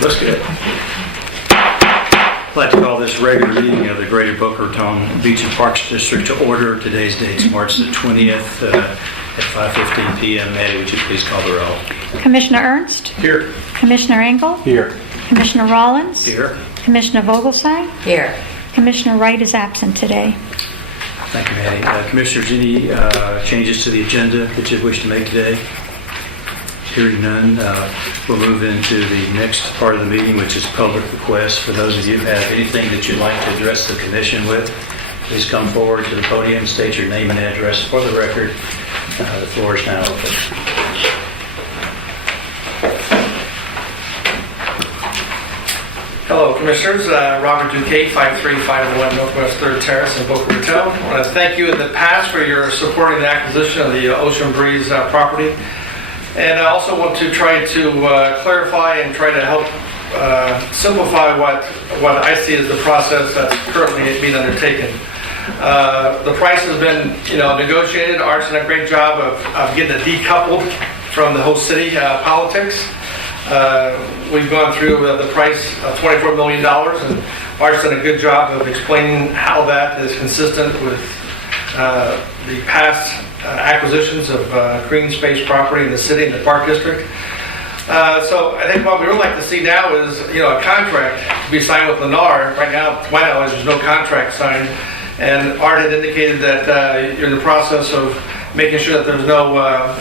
Looks good. I'd like to call this regular meeting of the Greater Boca Raton Beach and Parks District to order. Today's date's March the 20th at 5:15 p.m. Maddie, would you please call the roll? Commissioner Ernst? Here. Commissioner Engel? Here. Commissioner Rollins? Here. Commissioner Vogelsang? Here. Commissioner Wright is absent today. Thank you, Maddie. Commissioners, any changes to the agenda that you wish to make today? Hearing none, we'll move into the next part of the meeting, which is public requests. For those of you who have anything that you'd like to address the commission with, please come forward to the podium, state your name and address for the record. The floor is now open. Hello, Commissioners. Robert Duquette, 53501 Northwest 3rd Terrace in Boca Raton. I want to thank you in the past for your supporting the acquisition of the Ocean Breeze property. And I also want to try to clarify and try to help simplify what I see as the process that's currently being undertaken. The price has been, negotiated. Art's done a great job of getting it decoupled from the whole city politics. We've gone through the price of $24 million, and Art's done a good job of explaining how that is consistent with the past acquisitions of green space property in the city and the park district. So I think what we would like to see now is, a contract to be signed with Lennar. Right now, to my knowledge, there's no contract signed, and Art had indicated that you're in the process of making sure that there's no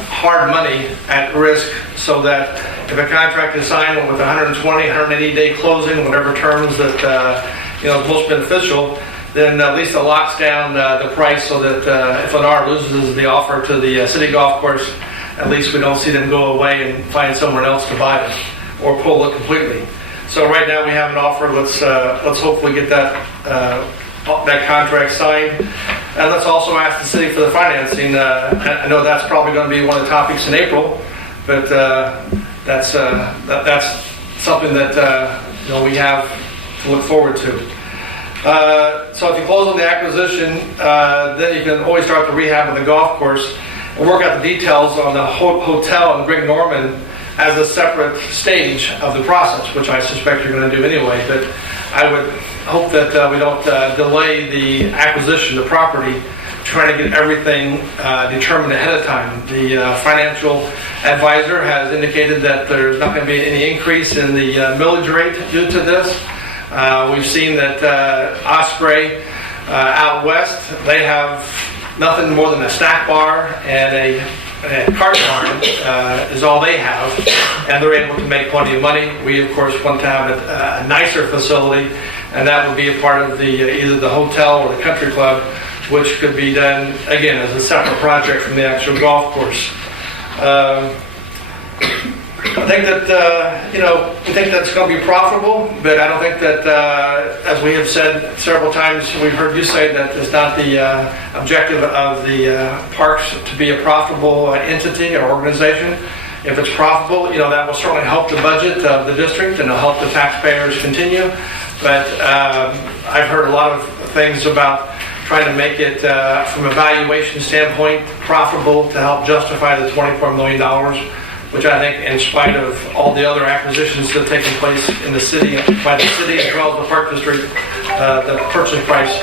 hard money at risk, so that if a contract is signed with 120, 180-day closing, whatever terms that is most beneficial, then at least it locks down the price, so that if Lennar loses the offer to the city golf course, at least we don't see them go away and find someone else to buy it or pull it completely. So right now we have an offer. Let's hopefully get that contract signed, and let's also ask the city for the financing. I know that's probably going to be one of the topics in April, but that's something that we have to look forward to. So if you close on the acquisition, then you can always start the rehab of the golf course and work out the details on the hotel and Greg Norman as a separate stage of the process, which I suspect you're going to do anyway. But I would hope that we don't delay the acquisition of the property, trying to get everything determined ahead of time. The financial advisor has indicated that there's not going to be any increase in the millage rate due to this. We've seen that Osprey out west, they have nothing more than a snack bar and a cart barn is all they have, and they're able to make plenty of money. We, of course, want to have a nicer facility, and that would be a part of either the hotel or the country club, which could be done, again, as a separate project from the actual golf course. I think that, we think that's going to be profitable, but I don't think that, as we have said several times, we've heard you say that it's not the objective of the parks to be a profitable entity or organization. If it's profitable, that will certainly help the budget of the district, and it'll help the taxpayers continue. But I've heard a lot of things about trying to make it, from a valuation standpoint, profitable to help justify the $24 million, which I think, in spite of all the other acquisitions that have taken place in the city, by the city as well as the park district, the purchase price,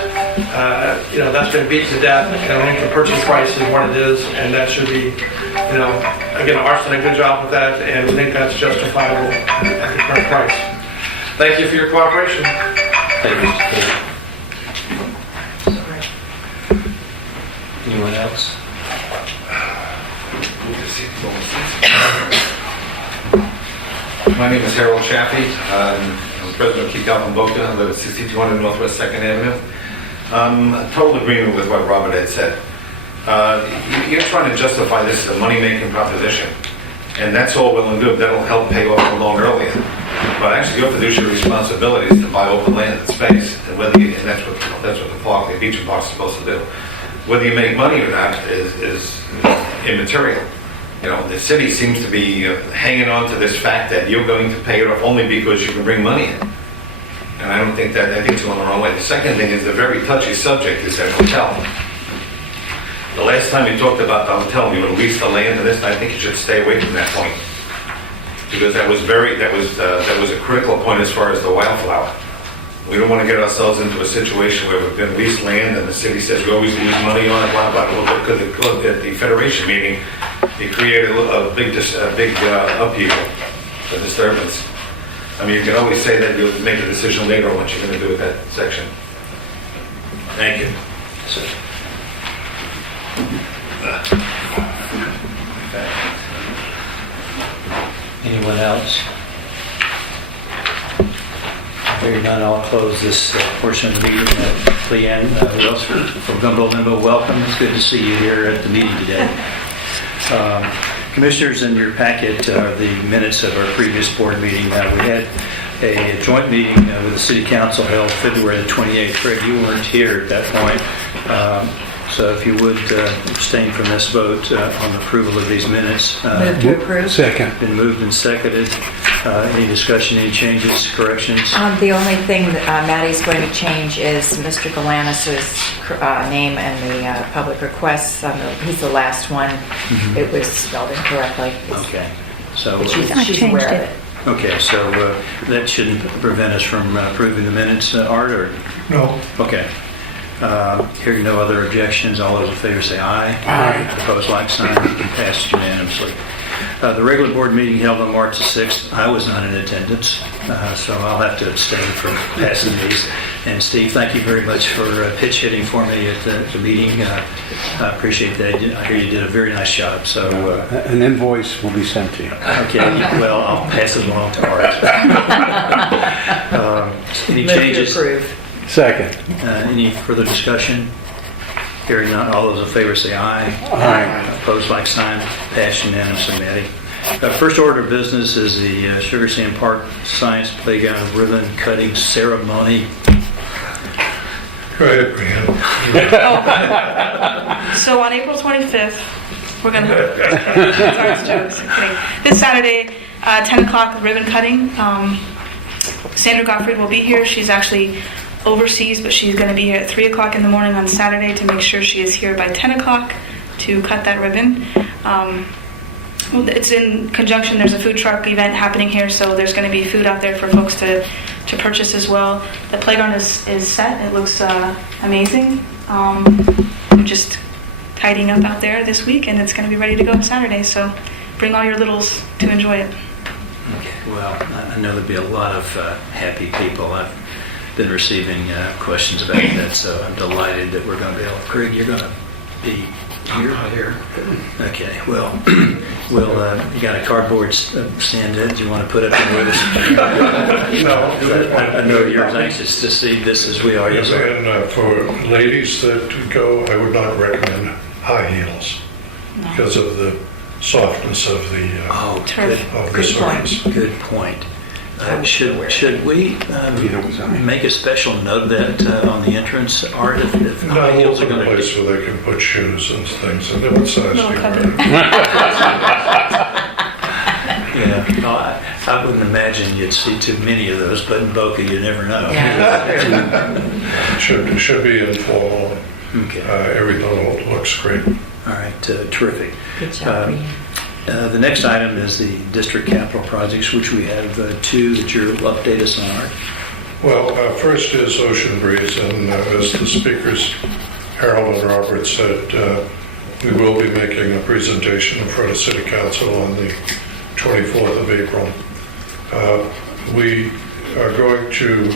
that's been beat to death. And I think the purchase price is what it is, and that should be, again, Art's done a good job with that, and we think that's justifiable at the current price. Thank you for your cooperation. Thank you, Mr. Anyone else? My name is Harold Chaffee. I'm president of Keep Calvin Boca. I live at 6200 Northwest 2nd Avenue. Total agreement with what Robert had said. You're trying to justify this as a money-making proposition, and that's all well and good. That'll help pay off the loan earlier. But actually, your fiduciary responsibility is to buy open land and space, and that's what the park, the beach and park, is supposed to do. Whether you make money or not is immaterial. The city seems to be hanging on to this fact that you're going to pay it off only because you can bring money in. And I don't think that, I think it's going the wrong way. The second thing is the very touchy subject is that hotel. The last time you talked about the hotel, you would lease the land to this, and I think you should stay away from that point. because that was a critical point as far as the wildflower. We don't want to get ourselves into a situation where we've been leased land and the city says we always lose money on it, blah, blah, blah, because at the Federation meeting, it created a big upheaval, a disturbance. I mean, you can always say that you'll make a decision later on what you're going to do with that section. Thank you. Anyone else? Hearing none, I'll close this portion of the meeting. Leanne, who else from Gumbo Limbo, welcome. It's good to see you here at the meeting today. Commissioners, in your packet are the minutes of our previous board meeting. We had a joint meeting with the City Council held February the 28th. Craig, you weren't here at that point. So if you would abstain from this vote on approval of these minutes. Move to approve. Second. Been moved and seconded. Any discussion, any changes, corrections? The only thing that Maddie's going to change is Mr. Galanis's name and the public requests. He's the last one. It was spelled incorrectly. Okay. So, But she's I changed aware of it. it. okay, so that shouldn't prevent us from approving the minutes, Art, or? No. Okay. Hearing no other objections, all those in favor say aye. Aye. Opposed, like sign. Passed unanimously. The regular board meeting held on March the 6th. I was not in attendance, so I'll have to abstain from passing these. And Steve, thank you very much for pitch hitting for me at the meeting. I appreciate that. I hear you did a very nice job. So, An invoice will be sent to you. okay, well, I'll pass it along to Art. Any Move changes? to approve. Second. Any further discussion? Hearing none, all those in favor say aye. Aye. Opposed, like sign. Passed unanimously, Matty. First order of business is the Sugar Sand Park Science Playground ribbon cutting ceremony. Go ahead, Brian. So on April 25th, we're going to... Sorry, it's jokes. I'm kidding. This Saturday, 10 o'clock, ribbon cutting. Sandra Gottfried will be here. She's actually overseas, but she's going to be here at 3 o'clock in the morning on Saturday to make sure she is here by 10 o'clock to cut that ribbon. Well, it's in conjunction. There's a food truck event happening here, so there's going to be food out there for folks to purchase as well. The playground is set. It looks amazing. We're just tidying up out there this week, and it's going to be ready to go Saturday. So bring all your littles to enjoy it. Okay, well, I know there'll be a lot of happy people. I've been receiving questions about that, so I'm delighted that we're going to be able. Craig, you're going to be here. Okay, well, you got a cardboard stand in. Do you want to put up there with us? No. I know you're anxious to see this as we are. Yes, sir. And for ladies that go, I would not recommend high heels because of the softness of the Turf. of the Good point. surface. Good point. Should we make a special note of that on the entrance, Art, if No, high heels are open going a place where they can put shoes and things, and what size Little do you cupboard. wear? Yeah, no, I wouldn't imagine you'd see too many of those, but in Boca, you never know. Should be informal. Okay, Everything looks great. all right, terrific. Good job, Brian. The next item is the district capital projects, which we have two that you'll update us on, Art. Well, first is Ocean Breeze, and as the speakers, Harold and Robert said, we will be making a presentation in front of City Council on the 24th of April. We are going to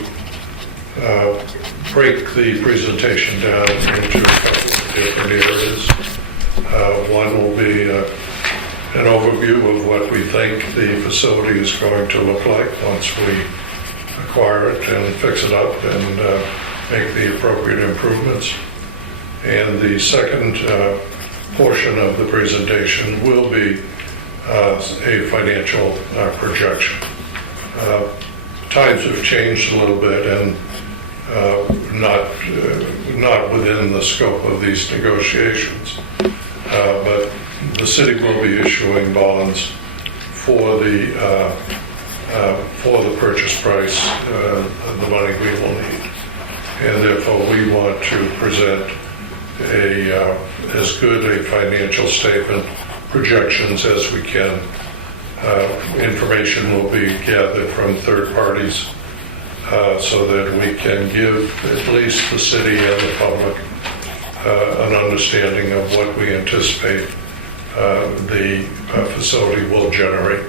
break the presentation down into a couple of different areas. One will be an overview of what we think the facility is going to look like once we acquire it and fix it up and make the appropriate improvements. And the second portion of the presentation will be a financial projection. Times have changed a little bit and not within the scope of these negotiations. But the city will be issuing bonds for the purchase price, the money we will need. And therefore, we want to present as good a financial statement projections as we can information will be gathered from third parties so that we can give at least the city and the public an understanding of what we anticipate the facility will generate.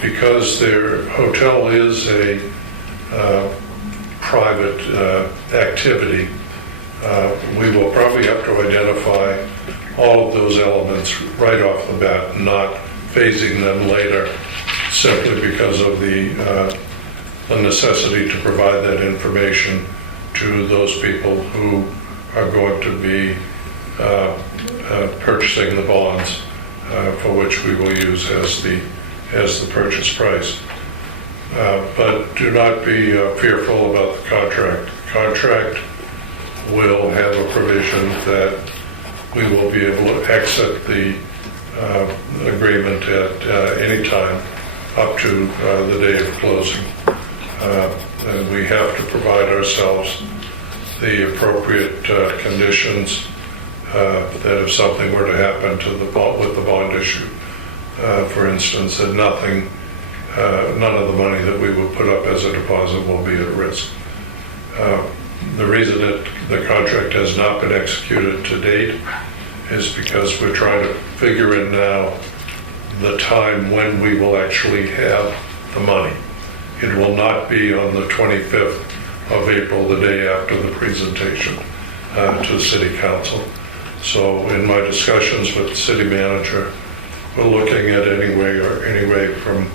Because their hotel is a private activity, we will probably have to identify all of those elements right off the bat, not phasing them later, simply because of the necessity to provide that information to those people who are going to be purchasing the bonds for which we will use as the purchase price. But do not be fearful about the contract. The contract will have a provision that we will be able to exit the agreement at any time up to the day of closing. And we have to provide ourselves the appropriate conditions that if something were to happen to the with the bond issue, for instance, that none of the money that we will put up as a deposit will be at risk. The reason that the contract has not been executed to date is because we're trying to figure in now the time when we will actually have the money. It will not be on the 25th of April, the day after the presentation to the City Council. So in my discussions with the City Manager, we're looking at anywhere from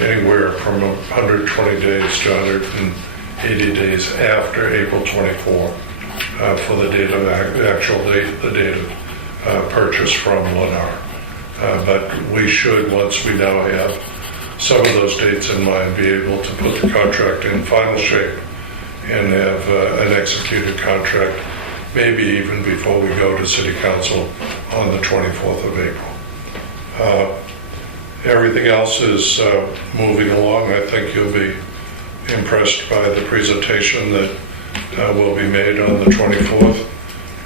120 days to 180 days after April 24 for the date of the date of purchase from Lennar. But we should, once we now have some of those dates in mind, be able to put the contract in final shape and have an executed contract, maybe even before we go to City Council on the 24th of April. Everything else is moving along. I think you'll be impressed by the presentation that will be made on the 24th.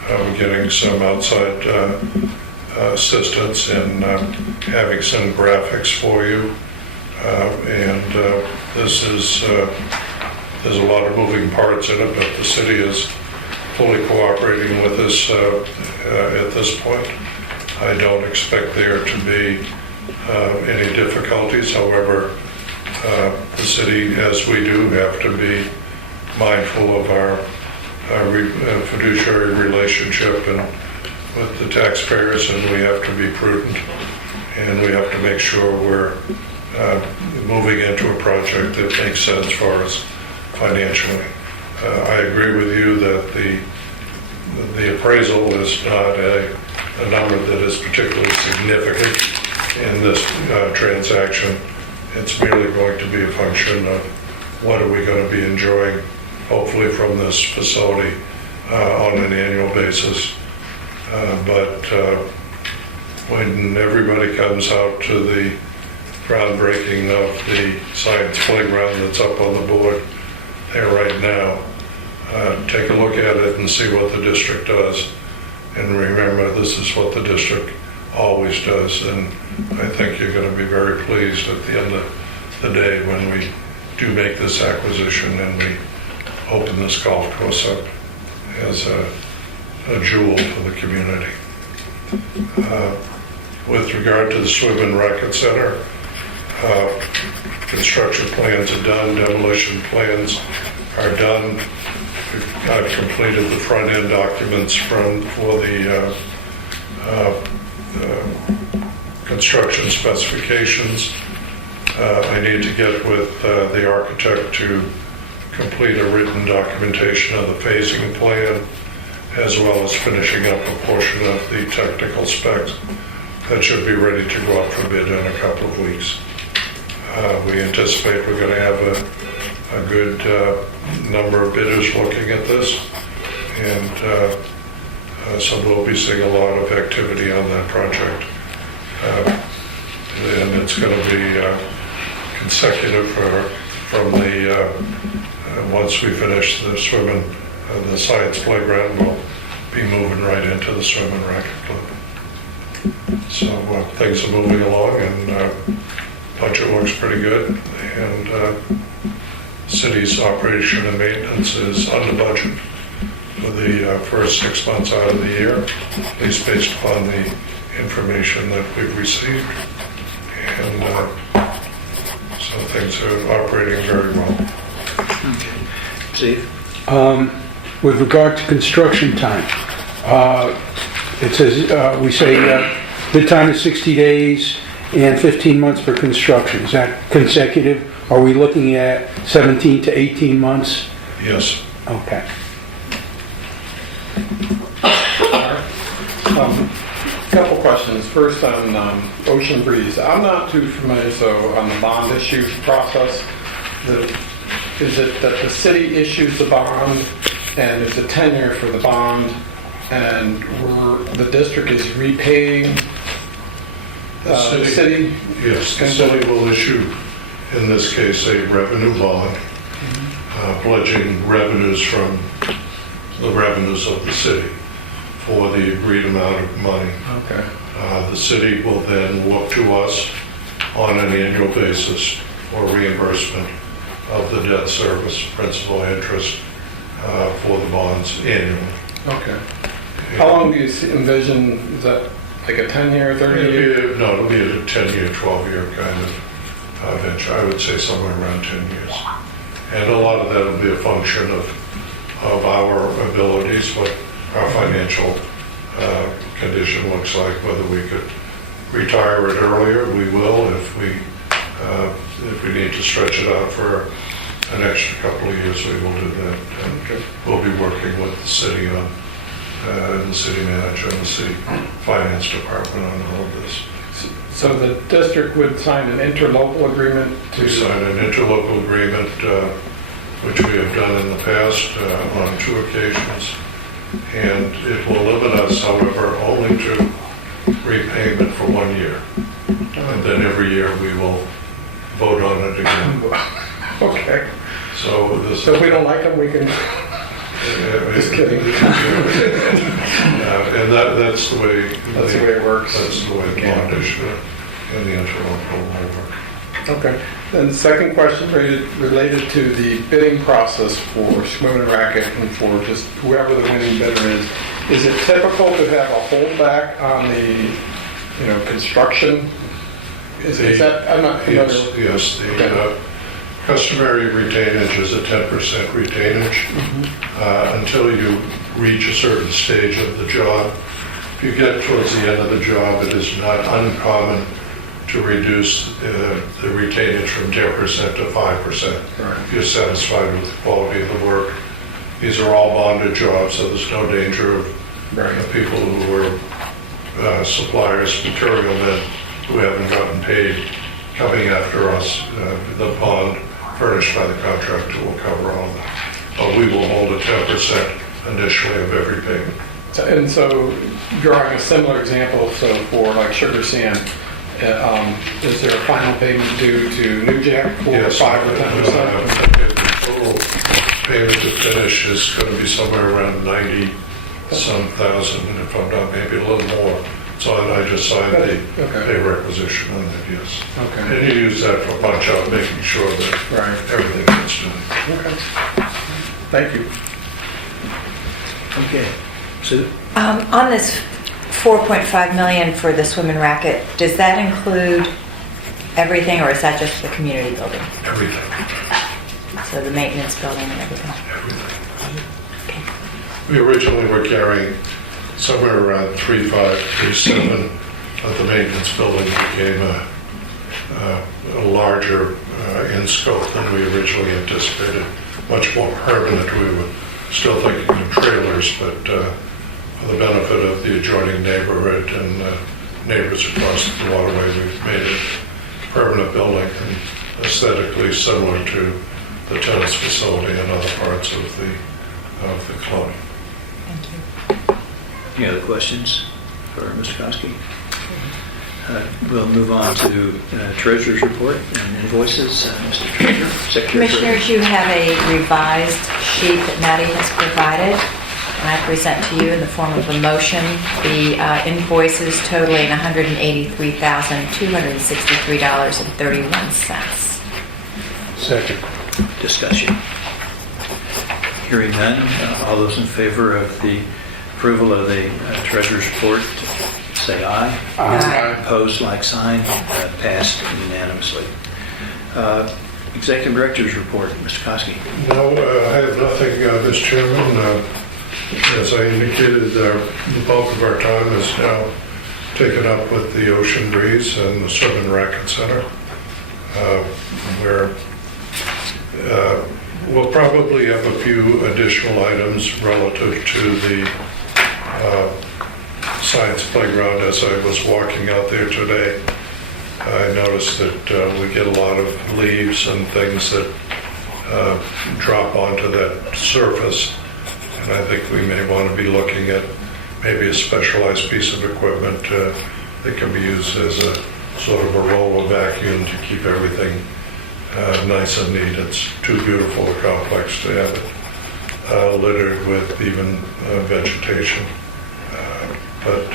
We're getting some outside assistance in having some graphics for you. There's a lot of moving parts in it, but the city is fully cooperating with us at this point. I don't expect there to be any difficulties. However, the city, as we do, have to be mindful of our fiduciary relationship and with the taxpayers, and we have to be prudent, and we have to make sure we're moving into a project that makes sense for us financially. I agree with you that the appraisal is not a number that is particularly significant in this transaction. It's merely going to be a function of what are we going to be enjoying, hopefully from this facility on an annual basis. But when everybody comes out to the groundbreaking of the science playground that's up on the board there right now, take a look at it and see what the district does. And remember, this is what the district always does. And I think you're going to be very pleased at the end of the day when we do make this acquisition and we open this golf course up as a jewel for the community. With regard to the swim and racket center, construction plans are done, demolition plans are done. I've completed the front end documents for the construction specifications. I need to get with the architect to complete a written documentation of the phasing plan, as well as finishing up a portion of the technical specs that should be ready to go out for bid in a couple of weeks. We anticipate we're going to have a good number of bidders looking at this, and so we'll be seeing a lot of activity on that project. And it's going to be consecutive from the once we finish the the science playground, we'll be moving right into the swim and racket club. So things are moving along, and budget looks pretty good, and city's operation and maintenance is under budget for the first 6 months out of the year, at least based upon the information that we've received. And so things are operating very well. Steve? With regard to construction time, it says, we say bid time is 60 days and 15 months for construction. Is that consecutive? Are we looking at 17 to 18 months? Yes. Okay. Couple questions. First on Ocean Breeze. I'm not too familiar, so on the bond issue process, is it that the city issues the bond and it's a tenure for the bond and the district is repaying the city? Yes, the city will issue, in this case, a revenue bond, pledging revenues from the revenues of the city for the agreed amount of money. Okay. The city will then look to us on an annual basis for reimbursement of the debt service, principal interest for the bonds annually. Okay. How long do you envision, is that like a 10-year, 30-year? No, it'll be a 10-year, 12-year kind of venture. I would say somewhere around 10 years. And a lot of that will be a function of our abilities, what our financial condition looks like, whether we could retire it earlier, we will. If we need to stretch it out for an extra couple of years, we will do that. And we'll be working with the city on, and the city manager and the city finance department on all of this. So the district would sign an interlocal agreement We sign an interlocal agreement, which we have done in the past on 2 occasions. And it will limit us, however, only to repayment for 1 year. And then every year we will vote on it again. Okay. So this. So if we don't like them, we can... Just kidding. And that's the way. That's the way it works. That's the way the bond issue and the interlocal will work. Okay. Then the second question related to the bidding process for Swim and Racket and for just whoever the winning bidder is it typical to have a holdback on the, construction? Is that, I'm not familiar. Yes, the customary retainage is a 10% retainage until you reach a certain stage of the job. If you get towards the end of the job, it is not uncommon to reduce the retainage from 10% to 5%. Right. If you're satisfied with the quality of the work. These are all bonded jobs, so there's no danger of people who are suppliers, material men who haven't gotten paid coming after us. The bond furnished by the contractor will cover all of that. But we will hold a 10% initially of every payment. And so, drawing a similar example, so for like sugar sand, is there a final payment due to New Jack for 5 or 10%? The total payment to finish is going to be somewhere around 90-some thousand, and if I'm not, maybe a little more. So I just signed the pay requisition on that, yes. Okay. And you use that for punch out, making sure that everything gets done. Okay. Thank you. Okay. Sue? On this 4.5 million for the swim and racket, does that include everything, or is that just the community building? Everything. So the maintenance building and everything? Everything. We originally were carrying somewhere around 3.5, 3.7, but the maintenance building became a larger in scope than we originally anticipated, much more permanent. We were still thinking of trailers, but for the benefit of the adjoining neighborhood and neighbors across the waterway, we've made it a permanent building and aesthetically similar to the tennis facility and other parts of the club. Any other questions for Mr. Koski? We'll move on to Treasurer's Report and invoices. Mr. Treasurer, Secretary. Commissioners, you have a revised sheet that Maddie has provided. I present to you in the form of a motion the invoices totaling $183,263.31. Second. Discussion. Hearing none, all those in favor of the approval of the treasurer's report, say aye. Aye. Opposed, like sign. Passed unanimously. Executive Director's report, Mr. Koski. No, I have nothing, Mr. Chairman. As I indicated, the bulk of our time is now taken up with the Ocean Breeze and the Swim and Racket Center, where we'll probably have a few additional items relative to the science playground. As I was walking out there today, I noticed that we get a lot of leaves and things that drop onto that surface. And I think we may want to be looking at maybe a specialized piece of equipment that can be used as a sort of a roller vacuum to keep everything nice and neat. It's too beautiful a complex to have it littered with even vegetation. But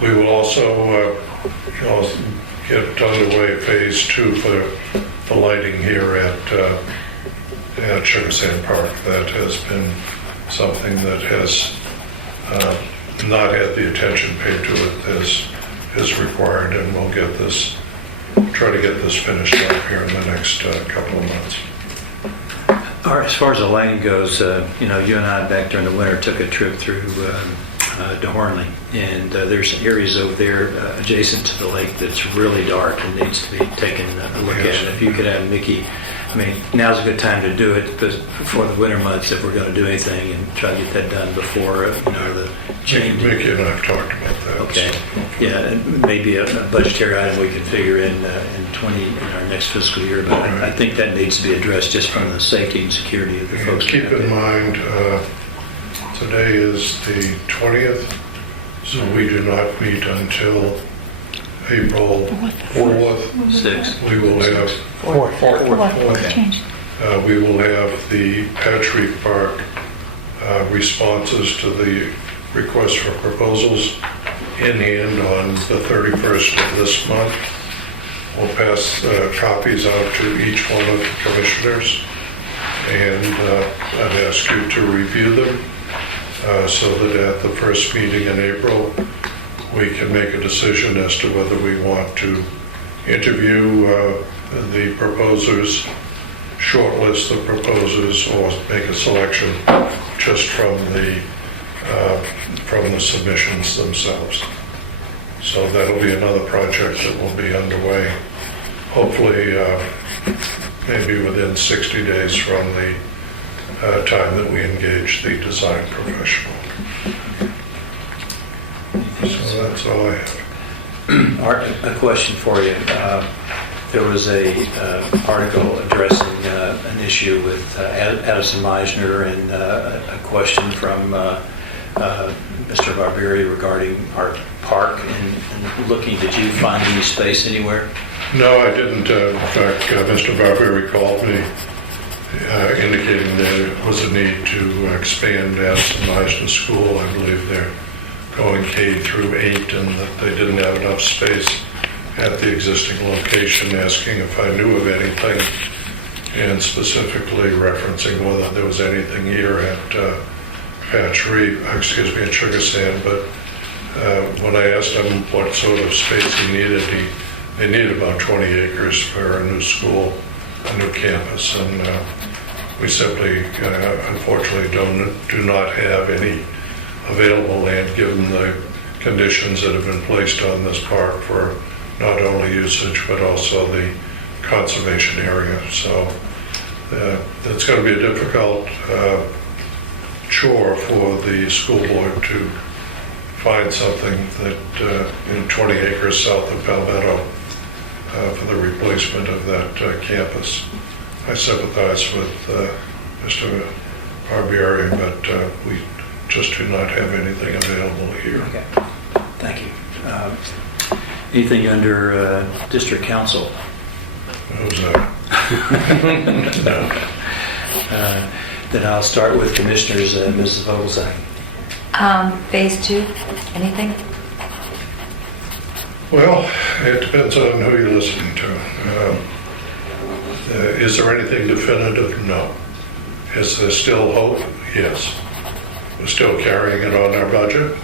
we will also get underway phase 2 for the lighting here at Sugar Sand Park. That has been something that has not had the attention paid to it as is required, and we'll try to get this finished up here in the next couple of months. As far as the lighting goes, you and I back during the winter took a trip through DeHornley, and there's areas over there adjacent to the lake that's really dark and needs to be taken a look Yes. at. If you could have Mickey, now's a good time to do it before the winter months if we're going to do anything, and try to get that done before the change. Mickey and I have talked about that. Okay. So. Yeah, and maybe a budgetary item we can figure in our next fiscal year, but I think that needs to be addressed just from the safety and security of the folks. Keep in mind, today is the 20th, so we do not meet until April 4th. 6. We will have Change. we will have the Patchogue Park responses to the request for proposals in hand on the 31st of this month. We'll pass copies out to each one of the commissioners, and I'd ask you to review them so that at the first meeting in April, we can make a decision as to whether we want to interview the proposers, shortlist the proposers, or make a selection just from the submissions themselves. So that'll be another project that will be underway, hopefully maybe within 60 days from the time that we engage the design professional. So that's all I have. Art, a question for you. There was a article addressing an issue with Addison Meisner, and a question from Mr. Barbieri regarding our park and looking. Did you find any space anywhere? No, I didn't. In fact, Mr. Barbieri called me indicating that it was a need to expand Addison Meisner School. I believe they're going K through 8, and that they didn't have enough space at the existing location, asking if I knew of anything, and specifically referencing whether there was anything here at at Sugar Sand. But when I asked him what sort of space he needed, they need about 20 acres for a new school, a new campus, and we simply, unfortunately, do not have any available land, given the conditions that have been placed on this park for not only usage but also the conservation area. So it's going to be a difficult chore for the school board to find something that 20 acres south of Palmetto for the replacement of that campus. I sympathize with Mr. Barbieri, but we just do not have anything available here. Okay. Thank you. Anything under district council? What was that? Then I'll start with Commissioners, Mrs. Vogelzang. Phase 2, anything? Well, it depends on who you're listening to. Is there anything definitive? No. Is there still hope? Yes. We're still carrying it on our budget.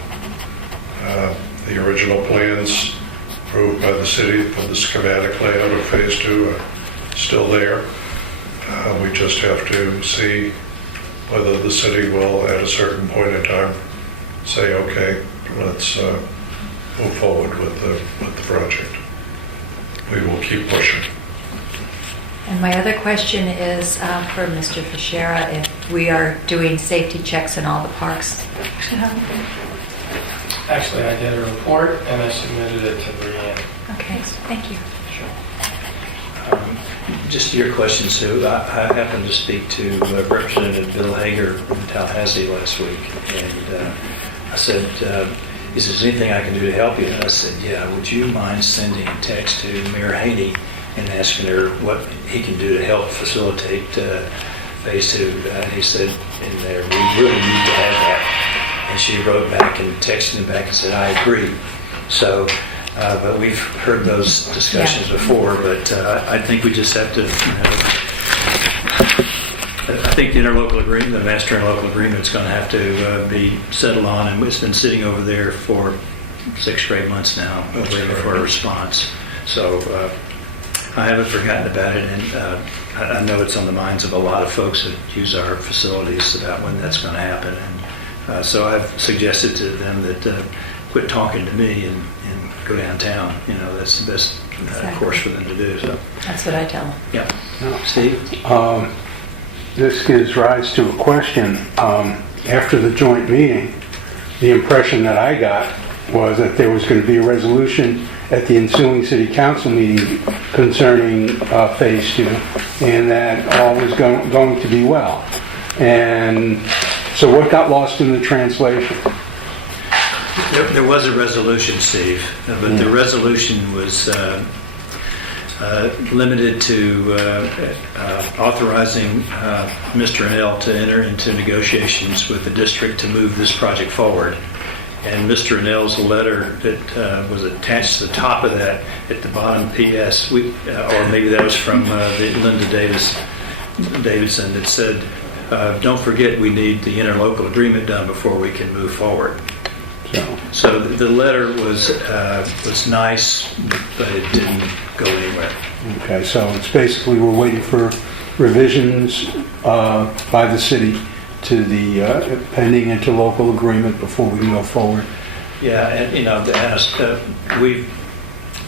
The original plans approved by the city for the schematic layout of Phase 2 are still there. We just have to see whether the city will, at a certain point in time, say, okay, let's move forward with the project. We will keep pushing. And my other question is for Mr. Fischera, if we are doing safety checks in all the parks. Actually, I did a report and I submitted it to Brianne. Okay, thank you. Just to your question, Sue, I happened to speak to Representative Bill Hager in Tallahassee last week, and I said, is there anything I can do to help you? And I said, yeah, would you mind sending a text to Mayor Haney and asking her what he can do to help facilitate Phase 2? And he said in there, we really need to have that. And she wrote back and texted him back and said, I agree. So, but we've heard those discussions before, but I think we just have to, I think the interlocal agreement, the master interlocal agreement is going to have to be settled on, and it's been sitting over there for 6 straight months now, waiting for a response. So I haven't forgotten about it, and I know it's on the minds of a lot of folks that use our facilities about when that's going to happen. And so I've suggested to them that quit talking to me and go downtown. You know, that's the best course for them to do. So That's what I tell them. yeah. Steve? This gives rise to a question. After the joint meeting, the impression that I got was that there was going to be a resolution at the ensuing city council meeting concerning Phase 2, and that all was going to be well. And so what got lost in the translation? There was a resolution, Steve, but the resolution was limited to authorizing Mr. Annell to enter into negotiations with the district to move this project forward. And Mr. Annell's letter that was attached to the top of that, at the bottom, P.S., or maybe that was from Linda Davidson, that said, don't forget we need the interlocal agreement done before we can move forward. So the letter was nice, but it didn't go anywhere. Okay, so it's basically we're waiting for revisions by the city to the pending interlocal agreement before we can go forward. Yeah, and to ask,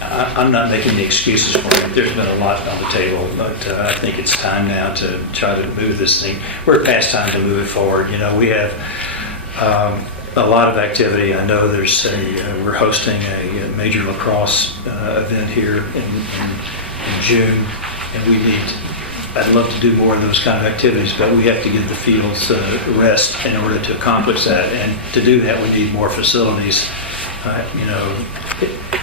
I'm not making the excuses for it. There's been a lot on the table, but I think it's time now to try to move this thing. We're past time to move it forward. We have a lot of activity. I know we're hosting a major lacrosse event here in June, and I'd love to do more of those kind of activities, but we have to give the fields rest in order to accomplish that. And to do that, we need more facilities.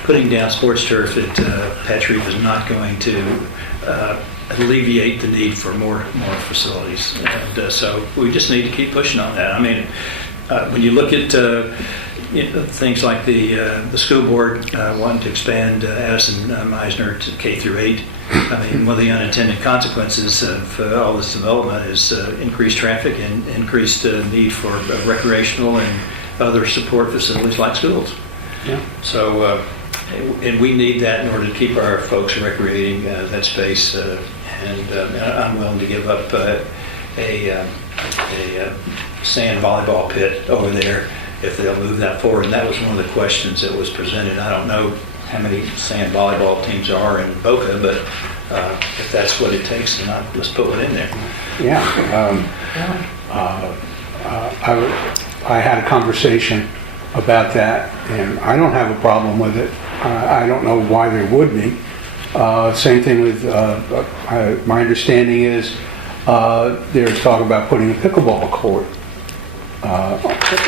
Putting down sports turf at Petrie is not going to alleviate the need for more facilities. And so we just need to keep pushing on that. I mean, when you look at things like the school board wanting to expand Addison Meisner to K through 8, I mean, one of the unintended consequences of all this development is increased traffic and increased need for recreational and other support facilities like schools. Yeah. So, and we need that in order to keep our folks recreating that space. And I'm willing to give up a sand volleyball pit over there if they'll move that forward. And that was one of the questions that was presented. I don't know how many sand volleyball teams there are in Boca, but if that's what it takes, then let's put one in there. Yeah. I had a conversation about that, and I don't have a problem with it. I don't know why there would be. Same thing with, my understanding is there's talk about putting a pickleball court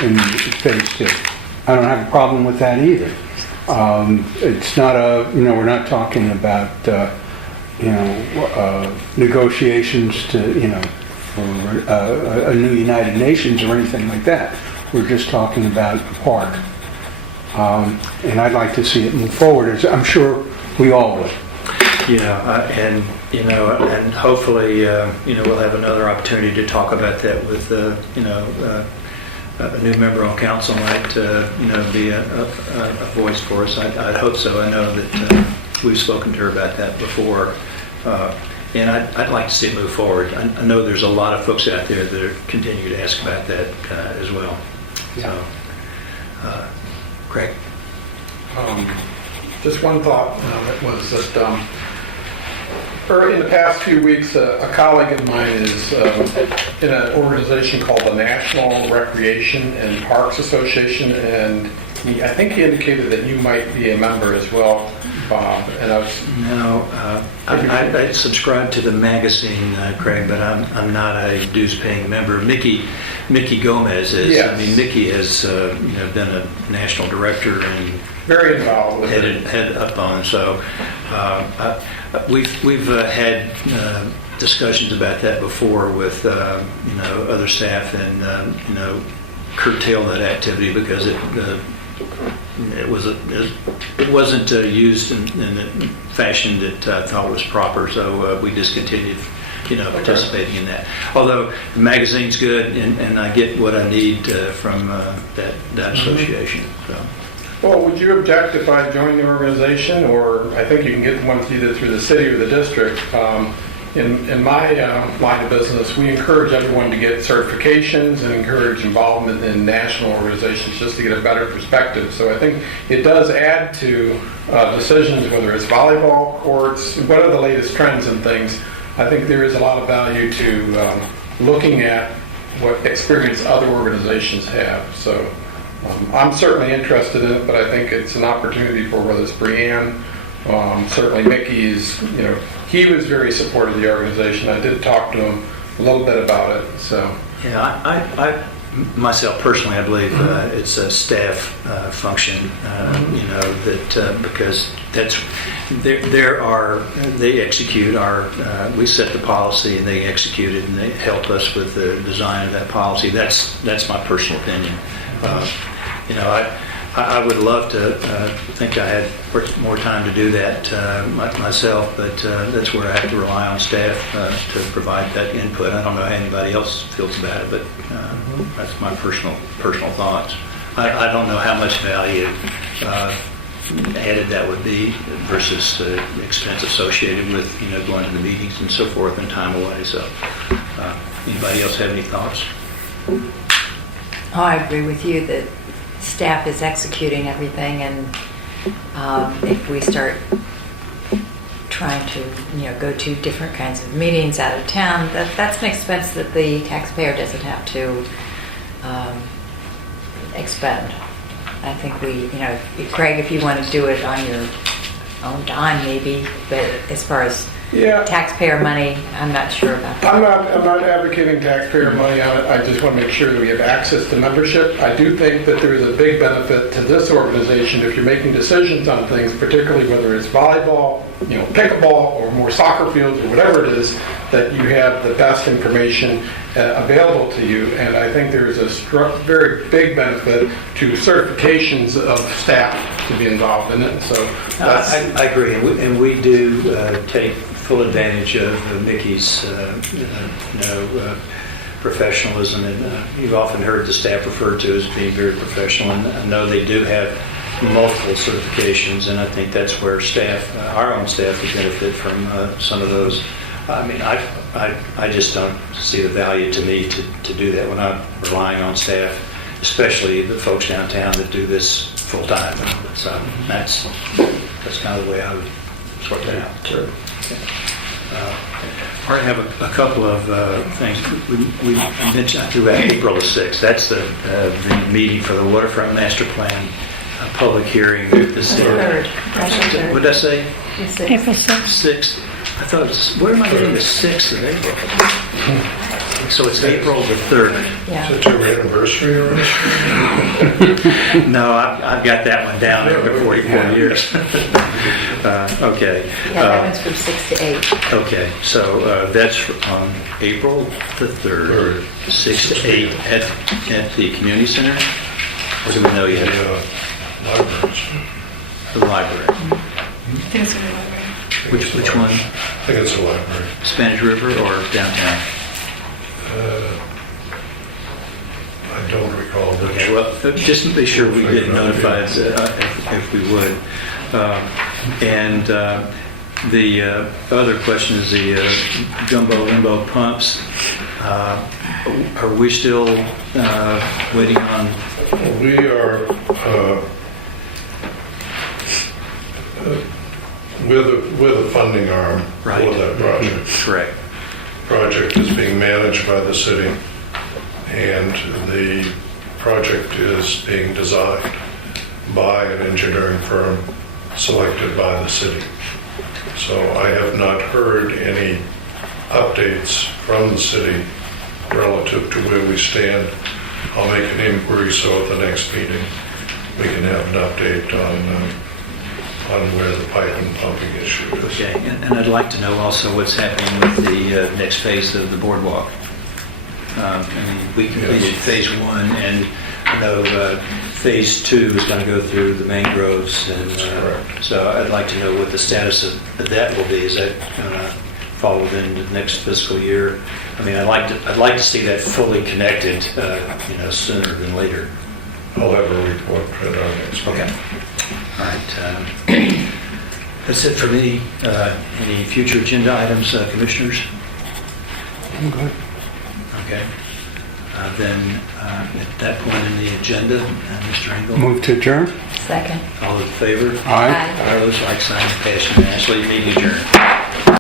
in Phase 2. I don't have a problem with that either. It's not we're not talking about, negotiations to, for a new United Nations or anything like that. We're just talking about a park. And I'd like to see it move forward, as I'm sure we all would. Yeah, and, and hopefully, we'll have another opportunity to talk about that with, a new member on council might, be a voice for us. I'd hope so. I know that we've spoken to her about that before. And I'd like to see it move forward. I know there's a lot of folks out there that are continue to ask about that as well. Yeah. So, Craig? Just one thought was that in the past few weeks, a colleague of mine is in an organization called the National Recreation and Parks Association, and I think he indicated that you might be a member as well, Bob. And No, I subscribe to the magazine, Craig, but I'm not a dues-paying member. Mickey Gomez is. Yes. I mean, Mickey has been a national director and very involved with head up on. So we've had discussions about that before with other staff and curtail that activity because it wasn't used in the fashion that I thought was proper. So we discontinued participating in that. Although the magazine's good and I get what I need from that association. So. Well, would you object if I joined the organization, or I think you can get one either through the city or the district? In my line of business, we encourage everyone to get certifications and encourage involvement in national organizations just to get a better perspective. So I think it does add to decisions, whether it's volleyball courts, what are the latest trends and things. I think there is a lot of value to looking at what experience other organizations have. So I'm certainly interested in it, but I think it's an opportunity for whether it's Brianne, certainly Mickey's, he was very supportive of the organization. I did talk to him a little bit about it. So yeah, I myself personally, I believe it's a staff function. That because that's they execute we set the policy and they execute it and they help us with the design of that policy. That's my personal opinion. I would love to think I had more time to do that myself, but that's where I have to rely on staff to provide that input. I don't know how anybody else feels about it, but that's my personal thoughts. I don't know how much value added that would be versus the expense associated with going to the meetings and so forth and time away. So, anybody else have any thoughts? Oh, I agree with you that staff is executing everything, and if we start trying to go to different kinds of meetings out of town, that's an expense that the taxpayer doesn't have to expend. I think Craig, if you want to do it on your own dime maybe, but as far as taxpayer money, I'm not sure about that. I'm not advocating taxpayer money on it. I just want to make sure that we have access to membership. I do think that there is a big benefit to this organization if you're making decisions on things, particularly whether it's volleyball, pickleball, or more soccer fields, or whatever it is, that you have the best information available to you. And I think there is a very big benefit to certifications of staff to be involved in it. So that's, I agree, and we do take full advantage of Mickey's professionalism, and you've often heard the staff referred to as being very professional, and I know they do have multiple certifications, and I think that's where our own staff would benefit from some of those. I mean, I just don't see the value to me to do that when I'm relying on staff, especially the folks downtown that do this full time. So that's kind of the way I would sort that out. Sure. I have a couple of things. We mentioned, I threw out April the 6th. That's the meeting for the Waterfront Master Plan public hearing. What did I say? April 6th. 6th. I thought, where am I getting the 6th of April? So it's April the 3rd. Is Yeah. it your anniversary already? No, I've got that one down there for 44 years. Okay. Yeah, that one's from 6 to 8. Okay, so that's on April the 3rd, 6 to 8 at the community center? Or do we know yet? Libraries. The library. I think it's gonna be library. Which one? I think it's a library. Spanish River or downtown? I don't recall which. Okay, well, just to be sure we get notified if we would. And the other question is the jumbo limbo pumps. Are we still waiting on? We are, we're the funding arm for Right. that project. Correct. Project is being managed by the city, and the project is being designed by an engineering firm selected by the city. So I have not heard any updates from the city relative to where we stand. I'll make an inquiry so at the next meeting we can have an update on where the pipe and pumping issue is. Okay, and I'd like to know also what's happening with the next phase of the boardwalk. I mean, we completed phase 1, and I know phase 2 is going to go through the mangroves, and correct. so I'd like to know what the status of that will be. Is that going to fall within the next fiscal year? I mean, I'd like to see that fully connected, sooner than later. I'll have a report at our next meeting. Okay. All right. That's it for me. Any future agenda items, commissioners? I'm good. Okay. Then at that point in the agenda, Mr. Engel, Move to adjourn? Second. all in favor? Aye. Aye. Opposed, like sign, passed unanimously, meeting adjourned.